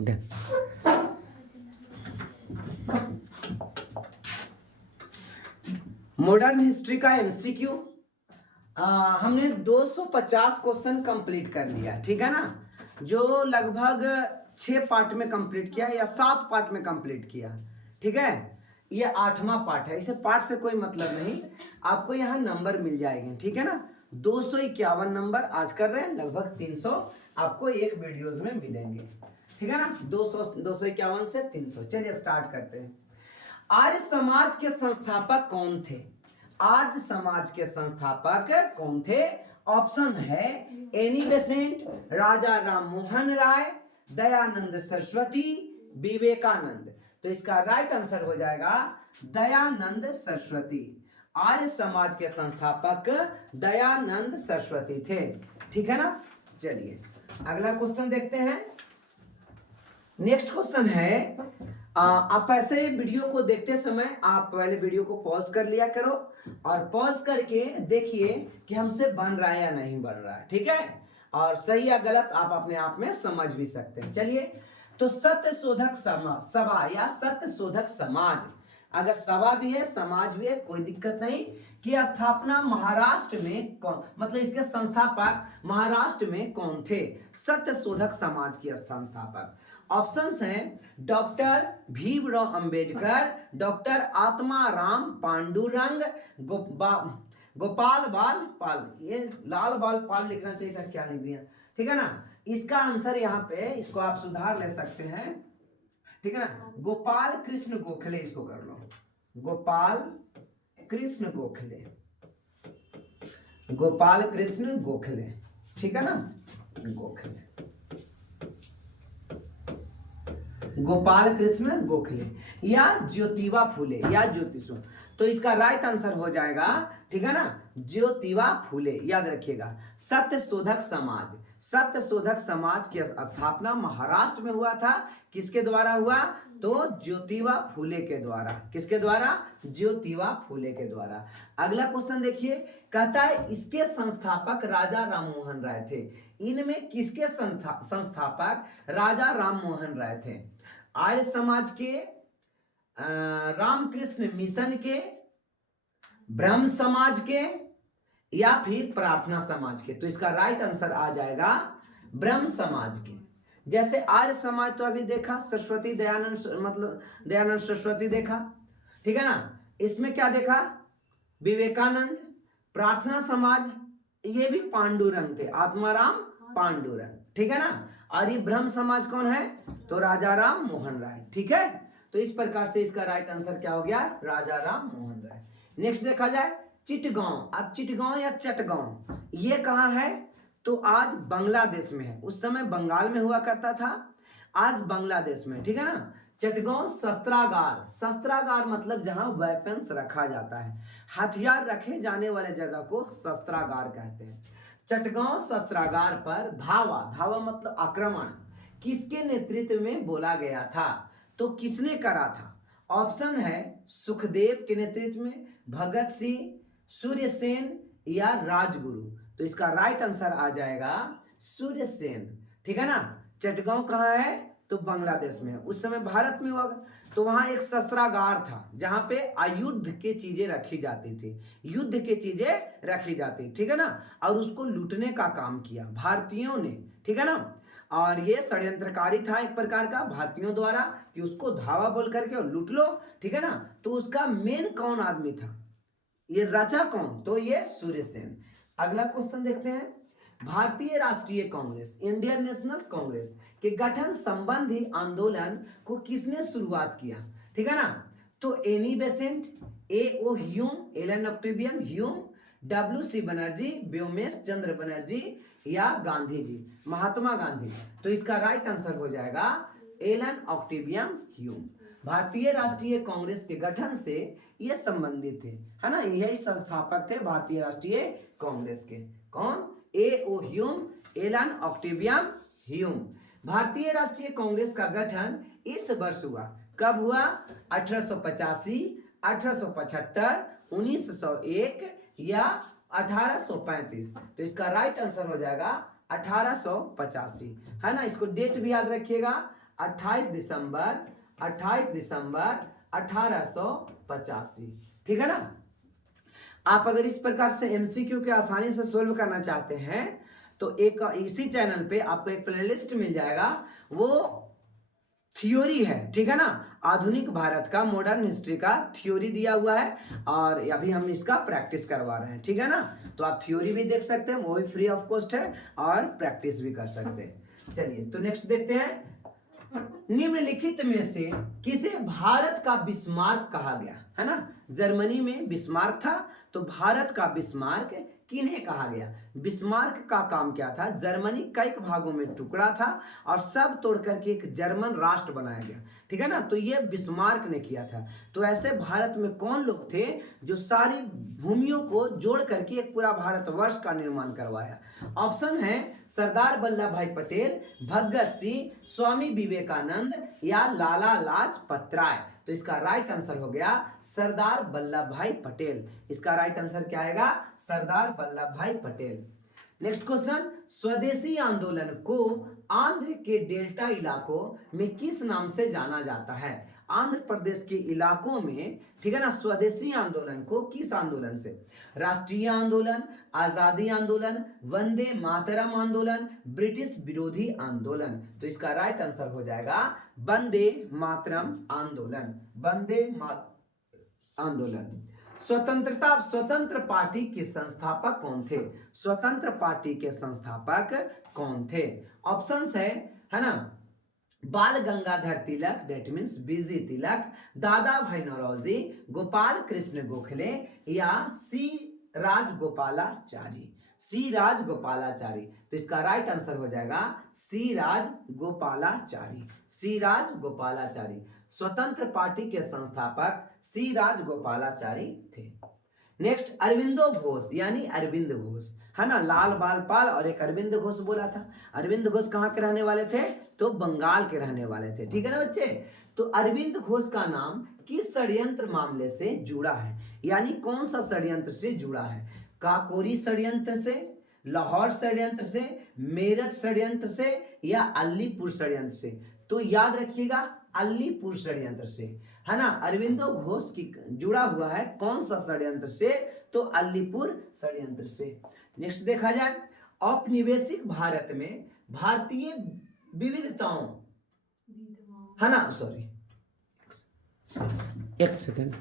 Done. Modern history का MCQ हमने 250 question complete कर लिया, ठीक है ना, जो लगभग 6 पार्ट में कंप्लीट किया या 7 पार्ट में कंप्लीट किया, ठीक है। ये 8वां पार्ट है, इसे पार्ट से कोई मतलब नहीं, आपको यहाँ नंबर मिल जाएंगे, ठीक है ना। 251 नंबर आज कर रहे हैं, लगभग 300 आपको एक वीडियोज में मिलेंगे, ठीक है ना। 251 से 300। चलिए स्टार्ट करते हैं। आर्य समाज के संस्थापक कौन थे? आर्य समाज के संस्थापक कौन थे? ऑप्शन है एनी बेसेंट, राजा राम मोहन राय, दयानंद सरस्वती, विवेकानंद। तो इसका राइट आंसर हो जाएगा दयानंद सरस्वती। आर्य समाज के संस्थापक दयानंद सरस्वती थे, ठीक है ना। चलिए अगला क्वेश्चन देखते हैं। नेक्स्ट क्वेश्चन है, आप ऐसे वीडियो को देखते समय आप पहले वीडियो को पॉज कर लिया करो और पॉज करके देखिए कि हमसे बन रहा है या नहीं बन रहा है, ठीक है। और सही या गलत आप अपने आप में समझ भी सकते हैं। चलिए, तो सत्य शोधक सभा या सत्य शोधक समाज, अगर सभा भी है समाज भी है कोई दिक्कत नहीं, कि स्थापना महाराष्ट्र में कौन, मतलब इसके संस्थापक महाराष्ट्र में कौन थे? सत्य शोधक समाज के संस्थापक। ऑप्शंस हैं डॉक्टर भीमराव अंबेडकर, डॉक्टर आत्माराम पांडुरंग, गोपाल बाल पाल। ये लाल बाल पाल लिखना चाहिए था, क्या लिख दिया, ठीक है ना। इसका आंसर यहाँ पे, इसको आप सुधार ले सकते हैं, ठीक है ना। गोपाल कृष्ण गोखले, इसको कर लो गोपाल कृष्ण गोखले, गोपाल कृष्ण गोखले, ठीक है ना, गोखले, गोपाल कृष्ण गोखले या ज्योतिबा फूले या ज्योतिषु। तो इसका राइट आंसर हो जाएगा, ठीक है ना, ज्योतिबा फूले। याद रखिएगा, सत्य शोधक समाज, सत्य शोधक समाज की स्थापना महाराष्ट्र में हुआ था। किसके द्वारा हुआ? तो ज्योतिबा फूले के द्वारा। किसके द्वारा? ज्योतिबा फूले के द्वारा। अगला क्वेश्चन देखिए, कहता है इसके संस्थापक राजा राममोहन राय थे। इनमें किसके संस्थापक राजा राममोहन राय थे? आर्य समाज के, रामकृष्ण मिशन के, ब्रह्म समाज के, या फिर प्रार्थना समाज के। तो इसका राइट आंसर आ जाएगा ब्रह्म समाज के। जैसे आर्य समाज तो अभी देखा, सरस्वती दयानंद, मतलब दयानंद सरस्वती देखा, ठीक है ना। इसमें क्या देखा? विवेकानंद। प्रार्थना समाज ये भी पांडुरंग थे, आत्माराम पांडुरंग, ठीक है ना। और ये ब्रह्म समाज कौन है? तो राजा राम मोहन राय, ठीक है। तो इस प्रकार से इसका राइट आंसर क्या हो गया? राजा राम मोहन राय। नेक्स्ट देखा जाए चिटगांव। अब चिटगांव या चटगांव ये कहाँ है? तो आज बांग्लादेश में है। उस समय बंगाल में हुआ करता था, आज बांग्लादेश में, ठीक है ना। चटगांव शस्त्रागार, शस्त्रागार मतलब जहां वेपन्स रखा जाता है, हथियार रखे जाने वाले जगह को शस्त्रागार कहते हैं। चटगांव शस्त्रागार पर धावा, धावा मतलब आक्रमण, किसके नेतृत्व में बोला गया था? तो किसने करा था? ऑप्शन है सुखदेव के नेतृत्व में, भगत सिंह, सूर्यसेन या राजगुरु। तो इसका राइट आंसर आ जाएगा सूर्यसेन, ठीक है ना। चटगांव कहाँ है? तो बांग्लादेश में है। उस समय भारत में हुआ तो वहां एक शस्त्रागार था जहां पे आयुध के चीजें रखी जाती थी, युद्ध के चीजें रखी जाती, ठीक है ना। और उसको लूटने का काम किया भारतीयों ने, ठीक है ना। और ये षड्यंत्रकारी था एक प्रकार का भारतीयों द्वारा कि उसको धावा बोल करके लूट लो, ठीक है ना। तो उसका मेन कौन आदमी था? ये रचा कौन? तो ये सूर्यसेन। अगला क्वेश्चन देखते हैं, भारतीय राष्ट्रीय कांग्रेस, इंडियन नेशनल कांग्रेस के गठन संबंधी आंदोलन को किसने शुरुआत किया? ठीक है ना। तो Annie Besant, A O Hume, Allan Octavian Hume, W C. Banerjee, Vyomesh Chandra Banerjee या गांधी जी, महात्मा गांधी। तो इसका राइट आंसर हो जाएगा Elon Octavian Hume. Bharatiya Rashtriya Congress के गठन से ये संबंधित थे, है ना। यही संस्थापक थे भारतीय राष्ट्रीय कांग्रेस के। कौन? A O Hume, Allan Octavian Hume. Bharatiya Rashtriya Congress का गठन इस वर्ष हुआ। कब हुआ? 1885, 1875, 1901 या 1835। तो इसका राइट आंसर हो जाएगा 1885, है ना। इसको डेट भी याद रखिएगा, दिसंबर 1885। ठीक है ना। आप अगर इस प्रकार से एमसीक्यू के आसानी से सोल्व करना चाहते हैं तो एक इसी चैनल पे आपको एक प्लेलिस्ट मिल जाएगा, वो थ्योरी है। ठीक है ना, आधुनिक भारत का, मॉडर्न हिस्ट्री का थ्योरी दिया हुआ है और अभी हम इसका प्रैक्टिस करवा रहे हैं। ठीक है ना, तो आप थ्योरी भी देख सकते हैं, वो भी फ्री ऑफ कॉस्ट है, और प्रैक्टिस भी कर सकते हैं। चलिए तो नेक्स्ट देखते हैं। निम्नलिखित में से किसे भारत का बिस्मार्क कहा गया, है ना। जर्मनी में बिस्मार्क था, तो भारत का बिस्मार्क किन्हें कहा गया। बिस्मार्क का काम क्या था, जर्मनी कई भागों में टुकड़ा था और सब तोड़ करके एक जर्मन राष्ट्र बनाया गया। ठीक है ना, तो ये बिस्मार्क ने किया था। तो ऐसे भारत में कौन लोग थे जो सारी भूमियों को जोड़ करके एक पूरा भारतवर्ष का निर्माण करवाया। ऑप्शन है सरदार वल्लभ भाई पटेल, भगत सिंह, स्वामी विवेकानंद या लाला लाजपत राय। तो इसका राइट आंसर हो गया सरदार वल्लभ भाई पटेल। इसका राइट आंसर क्या आएगा, सरदार वल्लभ भाई पटेल। नेक्स्ट क्वेश्चन, स्वदेशी आंदोलन को आंध्र के डेल्टा इलाकों में किस नाम से जाना जाता है। आंध्र प्रदेश के इलाकों में, ठीक है ना, स्वदेशी आंदोलन को किस आंदोलन से, राष्ट्रीय आंदोलन, आजादी आंदोलन, वंदे मातरम आंदोलन, ब्रिटिश विरोधी आंदोलन। तो इसका राइट आंसर हो जाएगा वंदे मातरम आंदोलन, वंदे मातरम आंदोलन। स्वतंत्र पार्टी के संस्थापक कौन थे। स्वतंत्र पार्टी के संस्थापक कौन थे। ऑप्शंस है ना, बाल गंगाधर तिलक, डेट मीन्स बीजी तिलक, दादा भाई नौरोजी, गोपाल कृष्ण गोखले या सी राजगोपालाचारी। सी राजगोपालाचारी। तो इसका राइट आंसर हो जाएगा सी राजगोपालाचारी, सी राजगोपालाचारी। स्वतंत्र पार्टी के संस्थापक सी राजगोपालाचारी थे। नेक्स्ट, अरविंदो घोष यानी अरविंद घोष, है ना, लाल बाल पाल और एक अरविंद घोष बोला था। अरविंद घोष कहाँ के रहने वाले थे, तो बंगाल के रहने वाले थे। ठीक है ना बच्चे। तो अरविंद घोष का नाम किस षड्यंत्र मामले से जुड़ा है, यानी कौन सा षड्यंत्र से जुड़ा है। काकोरी षड्यंत्र से, लाहौर षड्यंत्र से, मेरठ षड्यंत्र से या अलीपुर षड्यंत्र से। तो याद रखिएगा अलीपुर षड्यंत्र से, है ना। अरविंदो घोष की जुड़ा हुआ है कौन सा षड्यंत्र से, तो अलीपुर षड्यंत्र से। नेक्स्ट देखा जाए, औपनिवेशिक भारत में भारतीय विविधताओं, है ना, सॉरी एक सेकंड।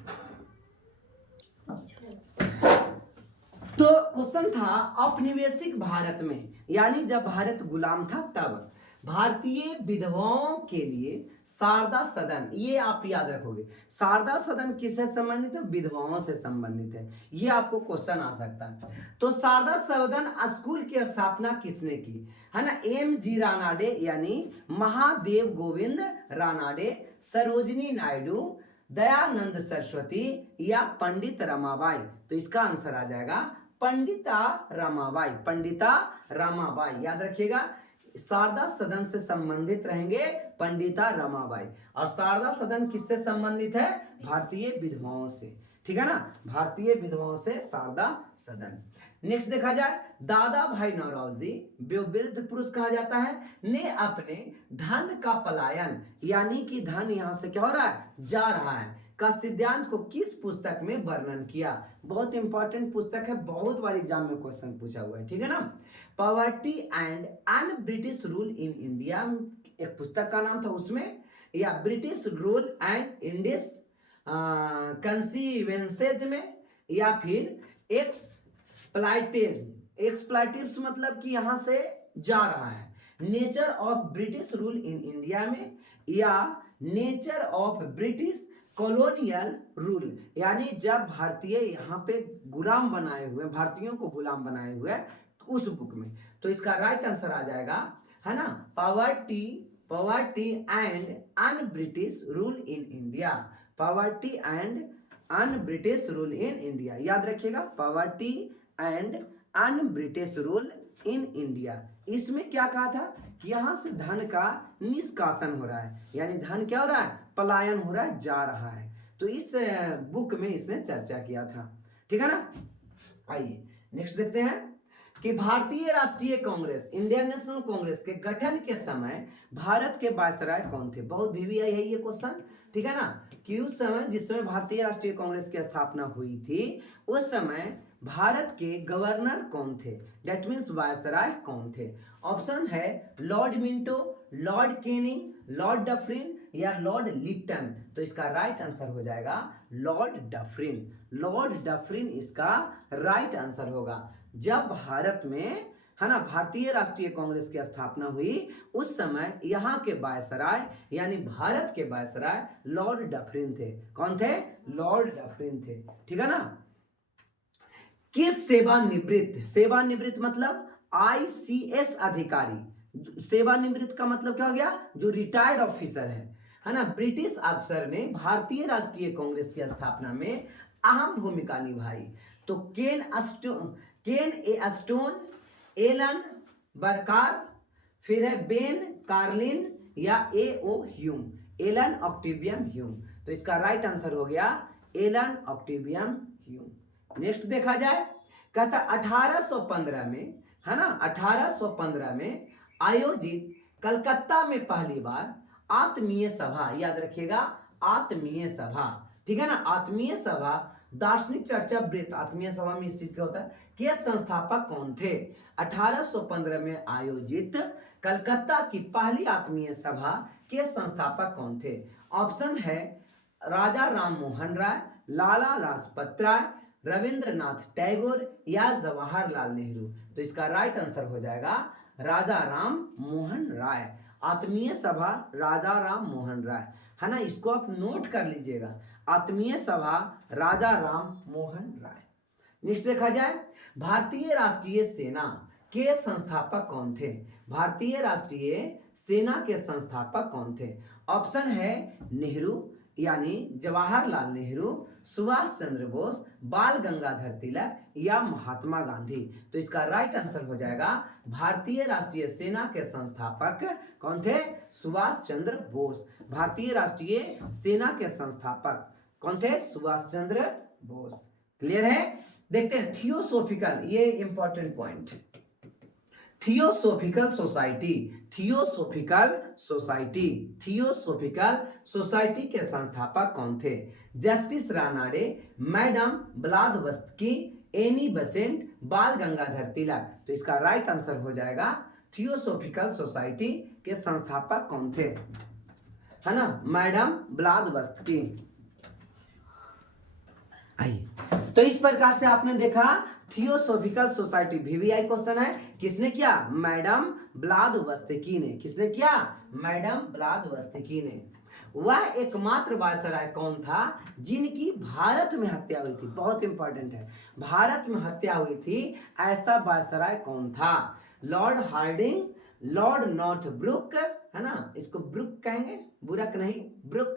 तो क्वेश्चन था औपनिवेशिक भारत में, यानी जब भारत गुलाम था तब भारतीय विधवाओं के लिए शारदा सदन, ये आप याद रखोगे। शारदा सदन किससे संबंधित है, विधवाओं से संबंधित है। ये आपको क्वेश्चन आ सकता है। तो शारदा सदन स्कूल की स्थापना किसने की, है ना। एम.जी. रानाडे यानी महादेव गोविंद रानाडे, सरोजिनी नायडू, दयानंद सरस्वती या पंडित रमाबाई। तो इसका आंसर आ जाएगा पंडिता रमाबाई, पंडिता रमाबाई। याद रखिएगा शारदा सदन से संबंधित रहेंगे पंडिता रमाबाई। और शारदा सदन किससे संबंधित है, भारतीय विधवाओं से। ठीक है ना, भारतीय विधवाओं से शारदा सदन। नेक्स्ट देखा जाए, दादा भाई नौरोजी, जो वृद्ध पुरुष कहा जाता है, ने अपने धन का पलायन, यानी कि धन यहां से क्या हो रहा है, जा रहा है, का सिद्धांत को किस पुस्तक में वर्णन किया। बहुत इंपॉर्टेंट पुस्तक है, बहुत बार एग्जाम में क्वेश्चन पूछा हुआ है। ठीक है ना। Poverty and un British rule in India, एक पुस्तक का नाम था उसमें, या ब्रिटिश रूल एंड इंडियस कंसीवेंसेज में, या फिर एक्सप्लाइटिव्स मतलब कि यहां से जा रहा है, nature of British rule in India में, या nature of British colonial rule, यानी जब भारतीय यहाँ पे गुलाम बनाए हुए, भारतीयों को गुलाम बनाए हुए उस बुक में। तो इसका राइट आंसर आ जाएगा, है ना, poverty and un British rule in India, poverty and un British rule in India. याद रखिएगा poverty and un British rule in India. इसमें क्या कहा था कि यहां से धन का निष्कासन हो रहा है, यानी धन क्या हो रहा है, पलायन हो रहा है, जा रहा है। तो इस बुक में इसने चर्चा किया था। ठीक है ना। आइए नेक्स्ट देखते हैं, कि भारतीय राष्ट्रीय कांग्रेस, इंडियन नेशनल कांग्रेस के गठन के समय भारत के वायसराय कौन थे? बहुत VVI है ये क्वेश्चन, ठीक है ना, कि उस समय जिस समय भारतीय राष्ट्रीय कांग्रेस की स्थापना हुई थी उस समय भारत के गवर्नर कौन थे? डेट मीन्स वायसराय कौन थे? ऑप्शन है Lord Minto, Lord Canning, Lord Dufferin या लॉर्ड लिटन। तो इसका राइट आंसर हो जाएगा लॉर्ड डफरिन। लॉर्ड डफरिन इसका राइट आंसर होगा। जब भारत में, है ना, भारतीय राष्ट्रीय कांग्रेस की स्थापना हुई उस समय यहाँ के वायसराय यानी भारत के वायसराय लॉर्ड डफरिन थे। कौन थे? लॉर्ड डफरिन थे, ठीक है ना। किस सेवानिवृत्त, सेवानिवृत्त मतलब ICS अधिकारी, सेवानिवृत्त का मतलब क्या हो गया? जो रिटायर्ड ऑफिसर है ना, ब्रिटिश अफसर ने भारतीय राष्ट्रीय कांग्रेस की स्थापना में अहम भूमिका निभाई। तो केन ए स्टोन, एलन बरकार, फिर है बेन कार्लिन या A.O. Hume, Allan Octavian Hume. तो इसका राइट आंसर हो गया एलन ऑक्टेवियम ह्यूम। नेक्स्ट देखा जाए, कहता 1815 में, है ना, 1815 में आयोजित कलकत्ता में पहली बार आत्मीय सभा, याद रखिएगा आत्मीय सभा, ठीक है ना, आत्मीय सभा दार्शनिक चर्चा वृत्त, आत्मीय सभा में इस चीज क्या होता है, के संस्थापक कौन थे? 1815 में आयोजित कलकत्ता की पहली आत्मीय सभा के संस्थापक कौन थे? ऑप्शन है राजा राम मोहन राय, लाला लाजपत राय, रविंद्रनाथ टैगोर या जवाहरलाल नेहरू। तो इसका राइट आंसर हो जाएगा राजा राम मोहन राय। आत्मीय सभा राजा राम मोहन राय, है ना, इसको आप नोट कर लीजिएगा, आत्मीय सभा राजा राम मोहन राय। नेक्स्ट देखा जाए, भारतीय राष्ट्रीय सेना के संस्थापक कौन थे? भारतीय राष्ट्रीय सेना के संस्थापक कौन थे? ऑप्शन है नेहरू यानी जवाहरलाल नेहरू, सुभाष चंद्र बोस, बाल गंगाधर तिलक या महात्मा गांधी। तो इसका राइट आंसर हो जाएगा भारतीय राष्ट्रीय सेना के संस्थापक कौन थे? सुभाष चंद्र बोस। भारतीय राष्ट्रीय सेना के संस्थापक कौन थे? सुभाष चंद्र बोस। क्लियर है? देखते हैं थियोसोफिकल, ये important point, theosophical society, theosophical society, theosophical society के संस्थापक कौन थे? Justice Ranade, madam Blavatsky, Annie Besant, Bal Gangadhar तिलक। तो इसका राइट आंसर हो जाएगा थियोसोफिकल सोसाइटी के संस्थापक कौन थे, है ना, मैडम ब्लादवस्की। आइए, तो इस प्रकार से आपने देखा थियोसोफिकल सोसाइटी, VVI क्वेश्चन है, किसने किया? मैडम ब्लादवस्की ने। किसने किया? मैडम ब्लादवस्की ने। वह एकमात्र वायसराय कौन था जिनकी भारत में हत्या हुई थी? बहुत इंपॉर्टेंट है, भारत में हत्या हुई थी, ऐसा वायसराय कौन था? लॉर्ड हार्डिंग, लॉर्ड नॉर्थब्रुक, है ना, इसको ब्रुक कहेंगे, बुरक नहीं, ब्रुक,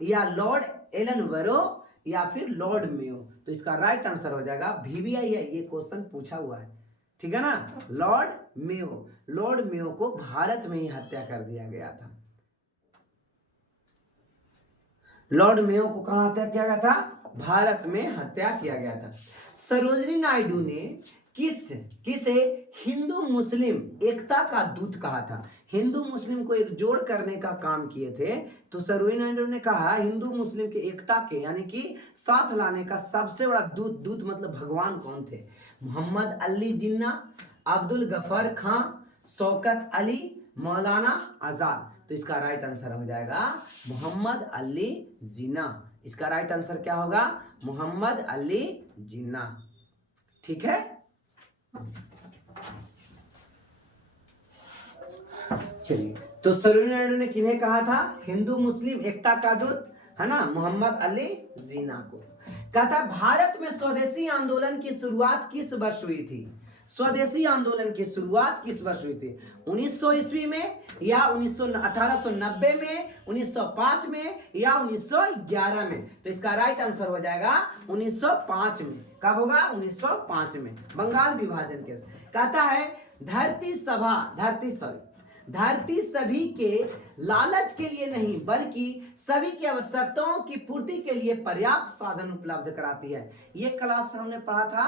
या लॉर्ड एलनबरो या फिर लॉर्ड मेयो। तो इसका राइट आंसर हो जाएगा VVI है, ये क्वेश्चन पूछा हुआ है, ठीक है ना, लॉर्ड मेयो। लॉर्ड मेयो को भारत में ही हत्या कर दिया गया था। लॉर्ड मेयो को कहां हत्या किया गया था? भारत में हत्या किया गया था। सरोजिनी नायडू ने किसे हिंदू मुस्लिम एकता का दूत कहा था? हिंदू मुस्लिम को एकजोड़ करने का काम किए थे, तो सरोजिनी नायडू ने कहा हिंदू मुस्लिम के एकता के यानी कि साथ लाने का सबसे बड़ा दूत मतलब भगवान कौन थे? मोहम्मद अली जिन्ना, अब्दुल गफर खां, शौकत अली, मौलाना आजाद। तो इसका राइट आंसर हो जाएगा मोहम्मद अली जिन्ना। इसका राइट आंसर क्या होगा? मोहम्मद अली जिन्ना, ठीक है। चलिए, तो सरोजिनी नायडू ने किन्हें कहा था हिंदू मुस्लिम एकता का दूत? है ना, मोहम्मद अली जिन्ना को। कहता भारत में स्वदेशी आंदोलन की शुरुआत किस वर्ष हुई थी? स्वदेशी आंदोलन की शुरुआत किस वर्ष हुई थी? 1900 ईस्वी में या 1890 में, 1905 में या 1911 में? तो इसका राइट आंसर हो जाएगा 1905 में। कब होगा? 1905 में, बंगाल विभाजन के। कहता है धरती सभी के लालच के लिए नहीं बल्कि सभी की आवश्यकताओं की पूर्ति के लिए पर्याप्त साधन उपलब्ध कराती है। ये क्लास हमने पढ़ा था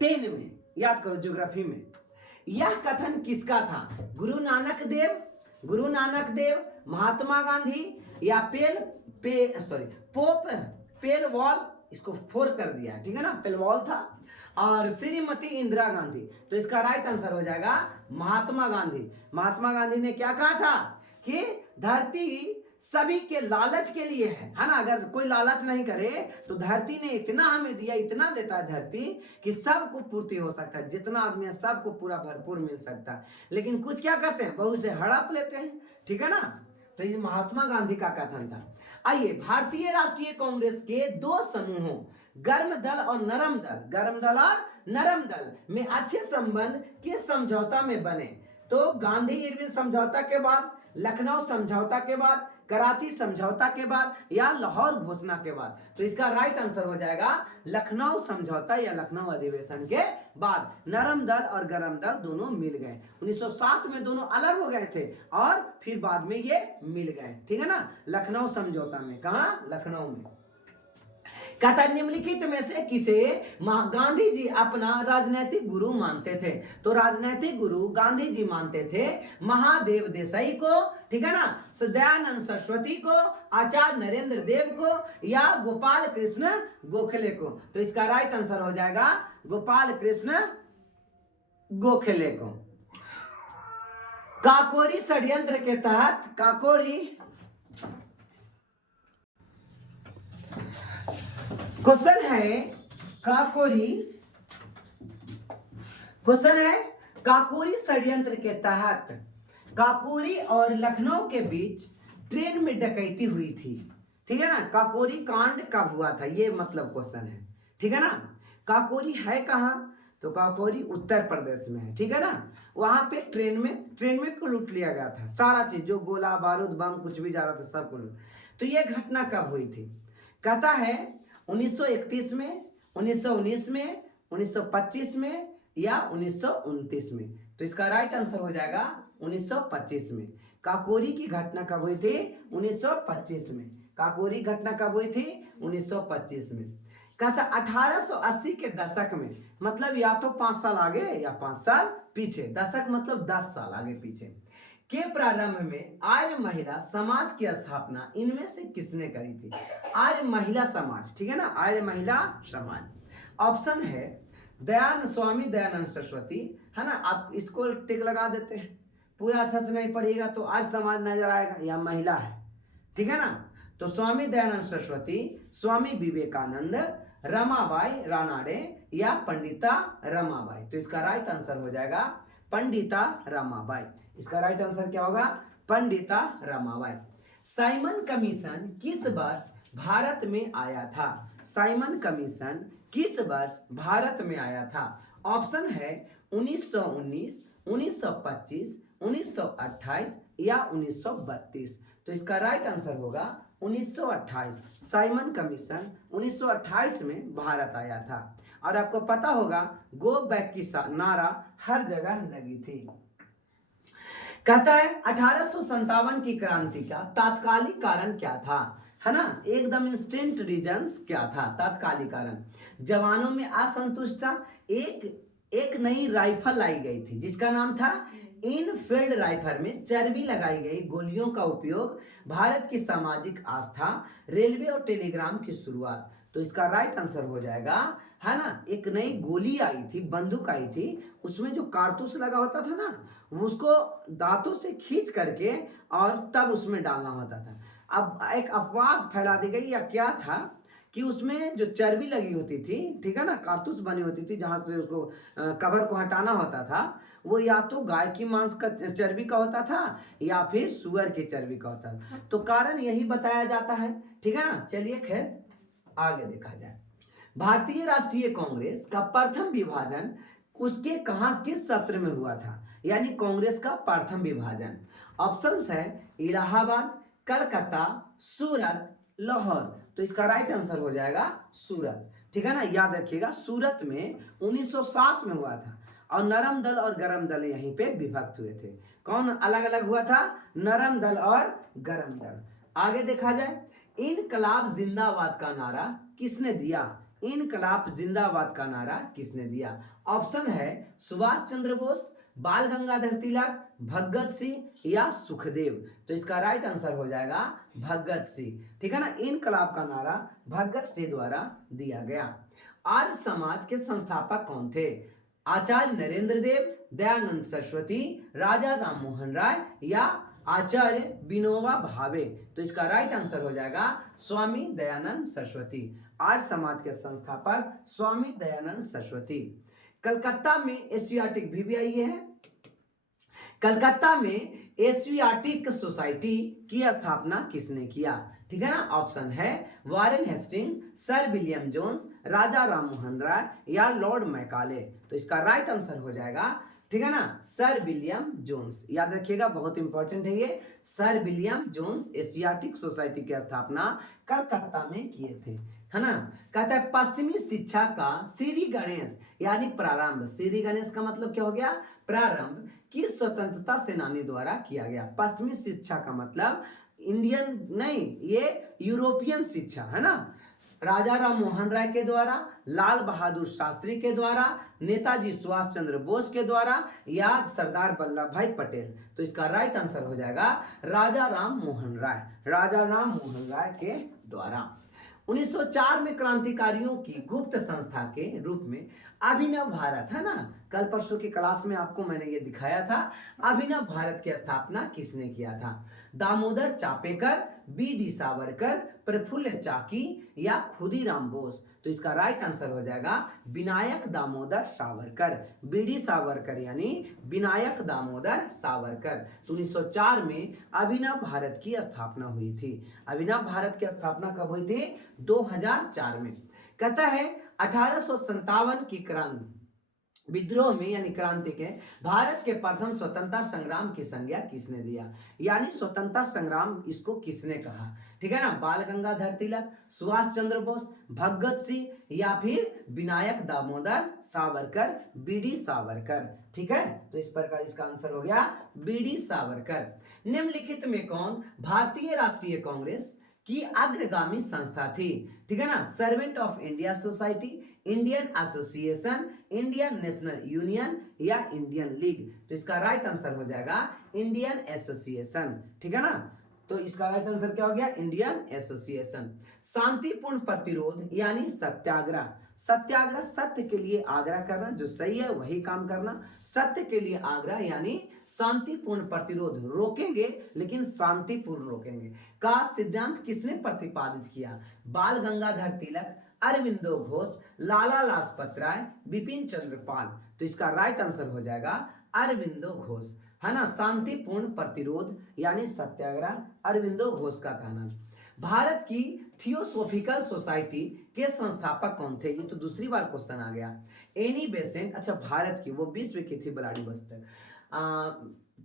10 में, याद करो, ज्योग्राफी में। यह कथन किसका था? गुरु नानक देव, महात्मा गांधी, या पोप पेलवॉल, इसको फोर कर दिया, ठीक है ना, पेलवॉल था, और श्रीमती इंदिरा गांधी। तो इसका राइट आंसर हो जाएगा महात्मा गांधी। महात्मा गांधी ने क्या कहा था कि धरती सभी के लालच के लिए है ना। अगर कोई लालच नहीं करे तो धरती ने इतना हमें दिया, इतना देता है धरती कि सबको पूर्ति हो सकता है, जितना आदमी है सबको पूरा भरपूर मिल सकता है। लेकिन कुछ क्या करते हैं, बहुत से हड़प लेते हैं, ठीक है ना। तो ये महात्मा गांधी का कथन था। आइए, भारतीय राष्ट्रीय कांग्रेस के दो समूहों गर्म दल और नरम दल में अच्छे संबंध किस समझौता में बने? तो गांधी इरविन समझौता के बाद, लखनऊ समझौता के बाद, कराची समझौता के बाद, या लाहौर घोषणा के बाद? तो इसका राइट आंसर हो जाएगा लखनऊ समझौता या लखनऊ अधिवेशन के बाद। नरम दल और गरम दल दोनों मिल गए। 1907 में दोनों अलग हो गए थे और फिर बाद में ये मिल गए, ठीक है ना, लखनऊ समझौता में। कहा? लखनऊ में। कहता निम्नलिखित में से किसे गांधी जी अपना राजनीतिक गुरु मानते थे? तो राजनीतिक गुरु गांधी जी मानते थे महादेव देसाई को, ठीक है ना, दयानंद सरस्वती को, आचार्य नरेंद्र देव को, या गोपाल कृष्ण गोखले को? तो इसका राइट आंसर हो जाएगा गोपाल कृष्ण गोखले को। काकोरी षड्यंत्र के तहत, क्वेश्चन है काकोरी षड्यंत्र के तहत काकोरी और लखनऊ के बीच ट्रेन में डकैती हुई थी, ठीक है ना। काकोरी कांड कब हुआ था, ये मतलब क्वेश्चन है, ठीक है ना। काकोरी है कहाँ? तो काकोरी उत्तर प्रदेश में है, ठीक है ना। वहां पे ट्रेन में को लूट लिया गया था, सारा चीज, जो गोला बारूद बम कुछ भी जा रहा था सब को लूट। तो ये घटना कब हुई थी? कहता है 1931 में, 1919 में, 1925 में, या 1929 में? तो इसका राइट आंसर हो जाएगा 1925 में। काकोरी की घटना कब हुई थी? 1925 में। काकोरी घटना कब हुई थी? 1925 में। कहता 1880 के दशक में, मतलब या तो 5 साल आगे या 5 साल पीछे, दशक मतलब 10 साल आगे पीछे, के प्रारंभ में आर्य महिला समाज की स्थापना इनमें से किसने करी थी? आर्य महिला समाज, ठीक है ना, आर्य महिला समाज। ऑप्शन है स्वामी दयानंद सरस्वती, है ना। आप इसको टिक लगा देते हैं, पूरा अच्छा से नहीं पढ़िएगा तो आर्य समाज नजर आएगा, या महिला है, ठीक है ना। तो स्वामी दयानंद सरस्वती, स्वामी विवेकानंद, रमाबाई रानाडे, या पंडिता रमाबाई? तो इसका राइट आंसर हो जाएगा पंडिता रमाबाई। इसका राइट आंसर क्या होगा? पंडिता रमाबाई। साइमन कमीशन किस वर्ष भारत में आया था? साइमन कमीशन किस वर्ष भारत में आया था? ऑप्शन है 1919, 1925, 1928, या 1932? तो इसका राइट आंसर होगा 1928। साइमन कमीशन 1928 में भारत आया था। और आपको पता होगा गो बैक की नारा हर जगह लगी थी। कहता है 1857 की क्रांति का तात्कालिक कारण क्या था, है ना, एकदम इंस्टेंट रीजंस क्या था? तात्कालिक कारण, जवानों में असंतुष्टता, एक नई राइफल लाई गई थी जिसका नाम था इनफील्ड राइफल में चर्बी लगाई गई गोलियों का उपयोग, भारत की सामाजिक आस्था, रेलवे और टेलीग्राम की शुरुआत। तो इसका राइट आंसर हो जाएगा, है ना, एक नई गोली आई थी, बंदूक आई थी, उसमें जो कारतूस लगा होता था ना, वो उसको दांतों से खींच करके और तब उसमें डालना होता था। अब एक अफवाह फैला दी गई, या क्या था कि उसमें जो चर्बी लगी होती थी, ठीक है ना, कारतूस बनी होती थी जहां से उसको कवर को हटाना होता था, वो या तो गाय की मांस का चर्बी का होता था या फिर सुअर की चर्बी का होता था। तो कारण यही बताया जाता है, ठीक है ना। चलिए खैर आगे देखा जाए। भारतीय राष्ट्रीय कांग्रेस का प्रथम विभाजन उसके कहां किस सत्र में हुआ था? यानी कांग्रेस का प्रथम विभाजन। ऑप्शंस है इलाहाबाद, कलकत्ता, सूरत, लाहौर। तो इसका राइट आंसर हो जाएगा सूरत, ठीक है ना। याद रखिएगा सूरत में 1907 में हुआ था और नरम दल और गरम दल यहीं पे विभक्त हुए थे। कौन अलग अलग हुआ था? नरम दल और गरम दल। आगे देखा जाए, इनकलाब जिंदाबाद का नारा किसने दिया? इनकलाब जिंदाबाद का नारा किसने दिया? ऑप्शन है सुभाष चंद्र बोस, बाल गंगाधर तिलक, भगत सिंह या सुखदेव? तो इसका राइट आंसर हो जाएगा भगत सिंह। ठीक है ना, इनकलाब का नारा भगत सिंह द्वारा दिया गया। आर्य समाज के संस्थापक कौन थे? आचार्य नरेंद्र देव, दयानंद सरस्वती, राजा राममोहन राय या आचार्य विनोबा भावे? तो इसका राइट आंसर हो जाएगा स्वामी दयानंद सरस्वती। आर्य समाज के संस्थापक स्वामी दयानंद सरस्वती। कलकत्ता में एशियाटिक भी आई है। कलकत्ता में एशियाटिक सोसाइटी की स्थापना किसने किया? ठीक है ना, ऑप्शन है Warren Hastings, sir William Jones, Raja Rammohan Roy या लॉर्ड मैकाले? तो इसका राइट आंसर हो जाएगा, ठीक है ना, सर विलियम जोन्स। याद रखिएगा, बहुत इंपॉर्टेंट है ये। Sir William Jones Asiatic Society की स्थापना कलकत्ता में किए थे, है ना। कहता है पश्चिमी शिक्षा का श्री गणेश यानी प्रारंभ, श्री गणेश का मतलब क्या हो गया? प्रारंभ किस स्वतंत्रता सेनानी द्वारा किया गया? पश्चिमी शिक्षा का मतलब इंडियन नहीं, ये यूरोपियन शिक्षा, है ना। राजा राम मोहन राय के द्वारा, लाल बहादुर शास्त्री के द्वारा, नेताजी सुभाष चंद्र बोस के द्वारा या सरदार वल्लभ भाई पटेल? तो इसका राइट आंसर हो जाएगा राजा राम मोहन राय, राजा राम मोहन राय के द्वारा। 1904 में क्रांतिकारियों की गुप्त संस्था के रूप में अभिनव भारत, है ना, कल परसों की क्लास में आपको मैंने ये दिखाया था, अभिनव भारत की स्थापना किसने किया था? दामोदर चापेकर, बी.डी. सावरकर, प्रफुल्ल चाकी या खुदीराम बोस? तो इसका राइट आंसर हो जाएगा विनायक दामोदर सावरकर, बी.डी. सावरकर यानी विनायक दामोदर सावरकर। तो 1904 में अभिनव भारत की स्थापना हुई थी। अभिनव भारत की स्थापना कब हुई थी? 2004 में। कहता है 1857 की क्रांति विद्रोह में यानी क्रांति के भारत के प्रथम स्वतंत्रता संग्राम की संज्ञा किसने दिया? यानी स्वतंत्रता संग्राम इसको किसने कहा? ठीक है ना, बाल गंगाधर तिलक, सुभाष चंद्र बोस, भगत सिंह या फिर विनायक दामोदर सावरकर, बी.डी. सावरकर? ठीक है, तो इस प्रकार इसका आंसर हो गया बी.डी. सावरकर। निम्नलिखित में कौन भारतीय राष्ट्रीय कांग्रेस की अग्रगामी संस्था थी? ठीक है ना, servant of India society, Indian association, Indian national union या इंडियन लीग? तो इसका राइट आंसर हो जाएगा इंडियन एसोसिएशन। ठीक है ना, तो इसका राइट आंसर क्या हो गया? Indian association. शांतिपूर्ण प्रतिरोध यानी सत्याग्रह, सत्याग्रह सत्य के लिए आग्रह करना, जो सही है वही काम करना, सत्य के लिए आग्रह यानी शांतिपूर्ण प्रतिरोध, रोकेंगे लेकिन शांतिपूर्ण रोकेंगे, का सिद्धांत किसने प्रतिपादित किया? बाल गंगाधर तिलक, अरविंदो घोष, लाला लाजपत राय, बिपिन चंद्र पाल? तो इसका राइट आंसर हो जाएगा अरविंदो घोष, है ना। शांतिपूर्ण प्रतिरोध यानी सत्याग्रह अरविंदो घोष का कहना। भारत की थियोसोफिकल सोसाइटी के संस्थापक कौन थे? ये तो दूसरी बार क्वेश्चन आ गया। एनी बेसेंट, अच्छा भारत की, वो विश्व की थी व्लादिवोस्टोक।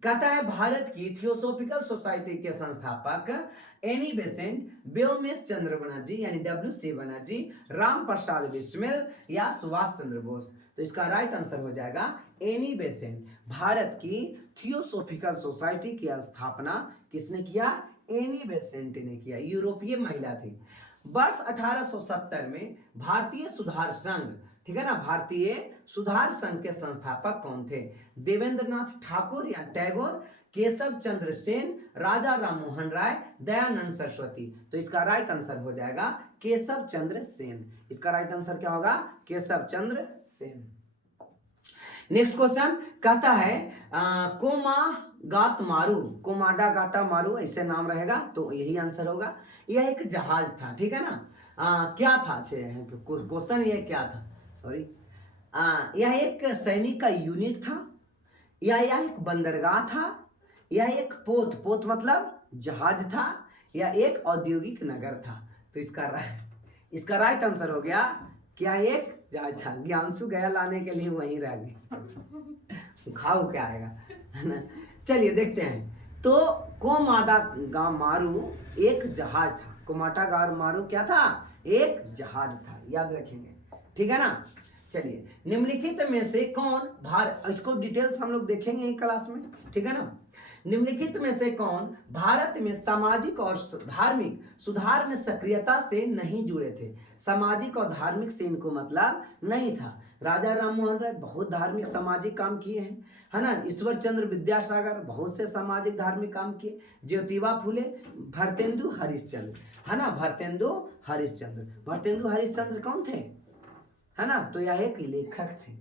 कहता है भारत की थियोसोफिकल सोसाइटी के संस्थापक एनी बेसेंट, व्योमेश चंद्र बनर्जी यानी W.C. बनर्जी, राम प्रसाद बिस्मिल या सुभाष चंद्र बोस? तो इसका राइट आंसर हो जाएगा एनी बेसेंट। भारत की थियोसोफिकल सोसाइटी की स्थापना किसने किया? एनी बेसेंट ने किया, यूरोपीय महिला थी। वर्ष 1870 में भारतीय सुधार संघ, ठीक है ना, भारतीय सुधार संघ के संस्थापक कौन थे? देवेंद्रनाथ ठाकुर या टैगोर, केशव चंद्र सेन, राजा राममोहन राय, दयानंद सरस्वती? तो इसका राइट आंसर हो जाएगा केशव चंद्र सेन। इसका राइट आंसर क्या होगा? केशव चंद्र सेन। नेक्स्ट क्वेश्चन कहता है कोमाडा गाटा मारू ऐसे नाम रहेगा, तो यही आंसर होगा। यह एक जहाज था, ठीक है ना। क्या था? क्वेश्चन ये क्या था, सॉरी, यह एक सैनिक का यूनिट था, या यह एक बंदरगाह था, यह एक पोत मतलब जहाज था, या एक औद्योगिक नगर था? तो इसका राइट आंसर हो गया क्या? एक जहाज था। ज्ञानसु गया लाने के लिए वहीं रह गए, खाओ क्या आएगा, है ना। चलिए देखते हैं। तो कोमाडा मारू एक जहाज था, कोमाडा मारू क्या था? एक जहाज था, याद रखेंगे, ठीक है ना। चलिए, निम्नलिखित में से कौन इसको डिटेल्स हम लोग देखेंगे क्लास में, ठीक है ना। निम्नलिखित में से कौन भारत में सामाजिक और धार्मिक सुधार में सक्रियता से नहीं जुड़े थे? सामाजिक और धार्मिक से इनको मतलब नहीं था। राजा राममोहन राय बहुत धार्मिक सामाजिक काम किए हैं। है ना। ईश्वर चंद्र विद्यासागर बहुत से सामाजिक धार्मिक काम किए। ज्योतिबा फुले, भरतेंदु हरिश्चंद्र, है ना, भरतेंदु हरिश्चंद्र। भरतेंदु हरिश्चंद्र कौन थे, है ना, तो यह एक लेखक थे।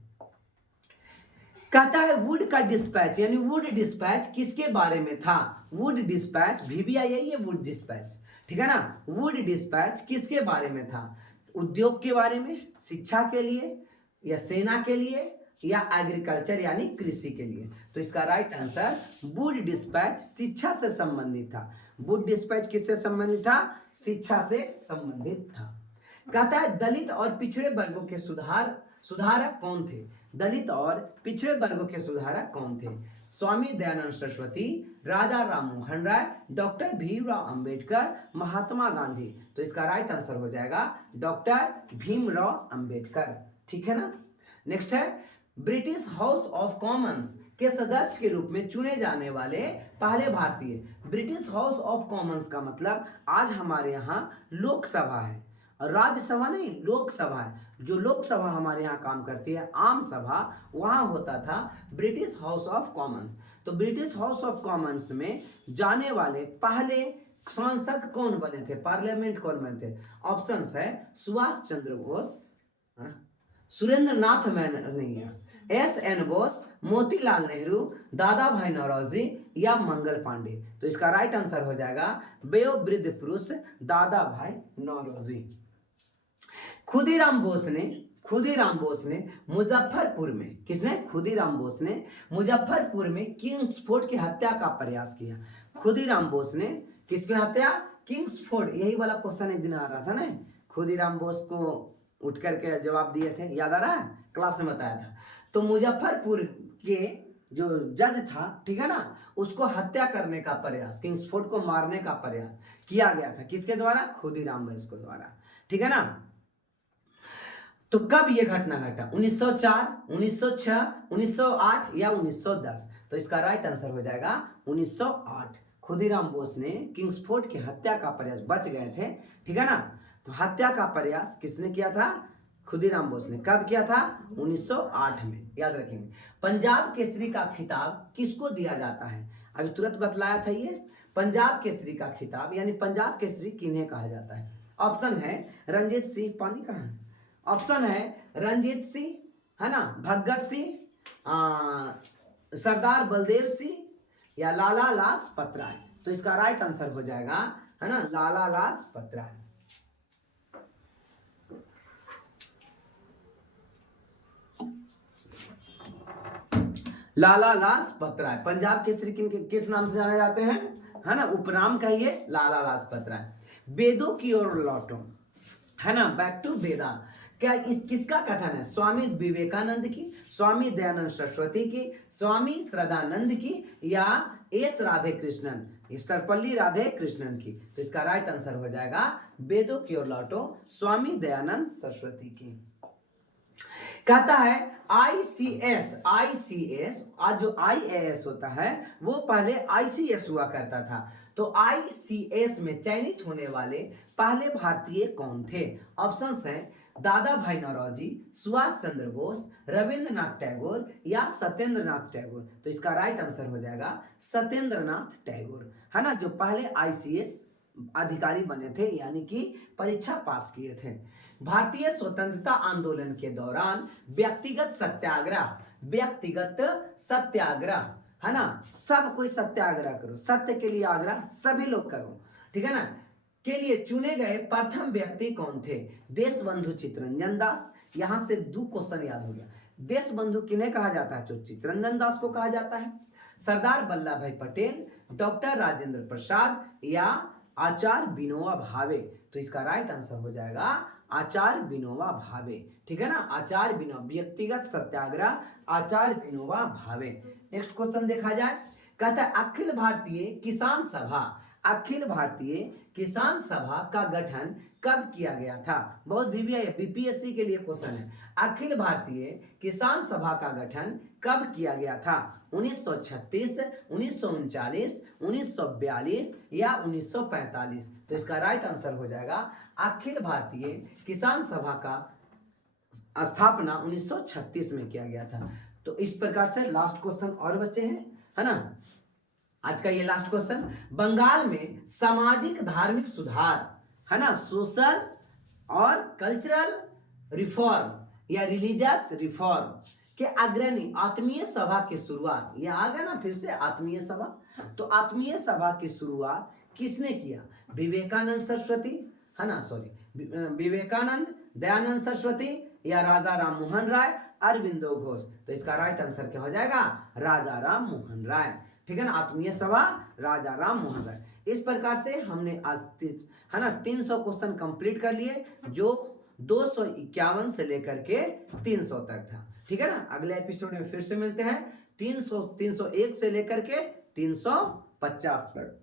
कहता है वुड का डिस्पैच, यानी वुड डिस्पैच किसके बारे में था। वुड डिस्पैच, VBI यही है वुड डिस्पैच, ठीक है ना। वुड डिस्पैच किसके बारे में था, उद्योग के बारे में, शिक्षा के लिए, या सेना के लिए, या एग्रीकल्चर यानी कृषि के लिए। तो इसका राइट आंसर वुड डिस्पैच शिक्षा से संबंधित था। वुड डिस्पैच किससे संबंधित था, शिक्षा से संबंधित था। कहता है दलित और पिछड़े वर्गों के सुधारक कौन थे। दलित और पिछड़े वर्गों के सुधारक कौन थे। स्वामी दयानंद सरस्वती, राजा राम मोहन राय, डॉक्टर भीमराव अंबेडकर, महात्मा गांधी। तो इसका राइट आंसर हो जाएगा डॉक्टर भीमराव अंबेडकर, ठीक है ना। नेक्स्ट है ब्रिटिश हाउस ऑफ कॉमन्स के सदस्य के रूप में चुने जाने वाले पहले भारतीय। ब्रिटिश हाउस ऑफ कॉमन्स का मतलब आज हमारे यहाँ लोकसभा है, राज्यसभा नहीं, लोकसभा है। जो लोकसभा हमारे यहाँ काम करती है, आम सभा, वहाँ होता था ब्रिटिश हाउस ऑफ कॉमन्स। तो ब्रिटिश हाउस ऑफ कॉमन्स में जाने वाले पहले सांसद कौन बने थे, पार्लियामेंट कौन बने थे। ऑप्शंस है सुभाष चंद्र बोस, सुरेंद्र नाथ मैनैया, SN बोस, मोतीलाल नेहरू, दादा भाई नौरोजी, या मंगल पांडे। तो इसका राइट आंसर हो जाएगा वयोवृद्ध पुरुष दादा भाई नौरोजी। खुदीराम बोस ने मुजफ्फरपुर में, किसने, खुदीराम बोस ने मुजफ्फरपुर में किंग्सफोर्ड की हत्या का प्रयास किया। खुदीराम बोस ने किसकी हत्या, किंग्सफोर्ड, यही वाला क्वेश्चन एक दिन आ रहा था ना, खुदीराम बोस को उठ करके जवाब दिए थे, याद आ रहा है, क्लास में बताया था। तो मुजफ्फरपुर के जो जज था, ठीक है ना, उसको हत्या करने का प्रयास, किंग्सफोर्ड को मारने का प्रयास किया गया था, किसके द्वारा, खुदीराम बोस के द्वारा, ठीक है ना। तो कब यह घटना घटा, 1904, 1906, 1908 या 1910। तो इसका राइट आंसर हो जाएगा 1908। खुदीराम बोस ने किंग्सफोर्ड की हत्या का प्रयास, बच गए थे, ठीक है ना। तो हत्या का प्रयास किसने किया था, खुदीराम बोस ने। कब किया था, 1908 में, याद रखेंगे। पंजाब केसरी का खिताब किसको दिया जाता है, अभी तुरंत बतलाया था ये। पंजाब केसरी का खिताब यानी पंजाब केसरी किन्हें कहा जाता है। ऑप्शन है रंजीत सिंह, पानी कहाँ है, ऑप्शन है रंजीत सिंह, है ना, भगत सिंह, सरदार बलदेव सिंह, या लाला लाजपत राय। तो इसका राइट आंसर हो जाएगा, है ना, लाला लाजपत राय। लाला लाजपत राय पंजाब केसरी किस नाम से जाने जाते हैं, है ना, उपनाम कहिए लाला लाजपत राय। वेदों की ओर लौटो, है ना, बैक टू वेदा, क्या इस किसका कथन है, स्वामी विवेकानंद की, स्वामी दयानंद सरस्वती की, स्वामी श्रद्धानंद की, या एस राधे कृष्णन, सर्वपल्ली राधे कृष्णन की। तो इसका राइट आंसर हो जाएगा वेदों की ओर लौटो, स्वामी दयानंद सरस्वती की। कहता है ICS आज जो IAS होता है वो पहले ICS हुआ करता था। तो ICS में चयनित होने वाले पहले भारतीय कौन थे। ऑप्शंस हैं दादा भाई नौरोजी, सुभाष चंद्र बोस, रविंद्रनाथ टैगोर, या सत्येंद्र नाथ टैगोर। तो इसका राइट आंसर हो जाएगा सत्येंद्र नाथ टैगोर, है ना, जो पहले ICS अधिकारी बने थे, यानी कि परीक्षा पास किए थे। भारतीय स्वतंत्रता आंदोलन के दौरान व्यक्तिगत सत्याग्रह, है ना, सब कोई सत्याग्रह करो, सत्य के लिए आग्रह सभी लोग करो, ठीक है ना, के लिए चुने गए प्रथम व्यक्ति कौन थे। देशबंधु चित्तरंजन दास। यहां से 2 क्वेश्चन याद हो गया। देशबंधु किन्हें कहा जाता है, तो चित्तरंजन दास को कहा जाता है। सरदार वल्लभ भाई पटेल, डॉक्टर राजेंद्र प्रसाद, या आचार्य विनोबा भावे। तो इसका राइट आंसर हो जाएगा आचार्य विनोबा भावे, ठीक है ना, आचार्य विनोबा, व्यक्तिगत सत्याग्रह आचार्य विनोबा भावे। नेक्स्ट क्वेश्चन देखा जाए, कहता है अखिल भारतीय किसान सभा का गठन कब किया गया था। बहुत BPSC के लिए क्वेश्चन है। अखिल भारतीय किसान सभा का गठन कब किया गया था, 1936, 1939, 1942 या 1945। तो इसका राइट आंसर हो जाएगा अखिल भारतीय किसान सभा का स्थापना 1936 में किया गया था। तो इस प्रकार से लास्ट क्वेश्चन और बचे हैं, है ना। आज का ये लास्ट क्वेश्चन, बंगाल में सामाजिक धार्मिक सुधार, है ना, सोशल और कल्चरल रिफॉर्म या रिलीजियस रिफॉर्म के अग्रणी आत्मीय सभा की शुरुआत, ये आ गया ना फिर से आत्मीय सभा। तो आत्मीय सभा की शुरुआत किसने किया? विवेकानंद सरस्वती, है ना, सॉरी, विवेकानंद, दयानंद सरस्वती या राजा राम मोहन राय, अरविंदो घोष। तो इसका राइट आंसर क्या हो जाएगा? राजा राम मोहन राय, ठीक है ना। आत्मीय सभा राजा राम मोहन राय। इस प्रकार से हमने आज है ना 300 क्वेश्चन कंप्लीट कर लिए, जो 251 से लेकर के 300 तक था, ठीक है ना। अगले एपिसोड में फिर से मिलते हैं 301 से लेकर के 350 तक।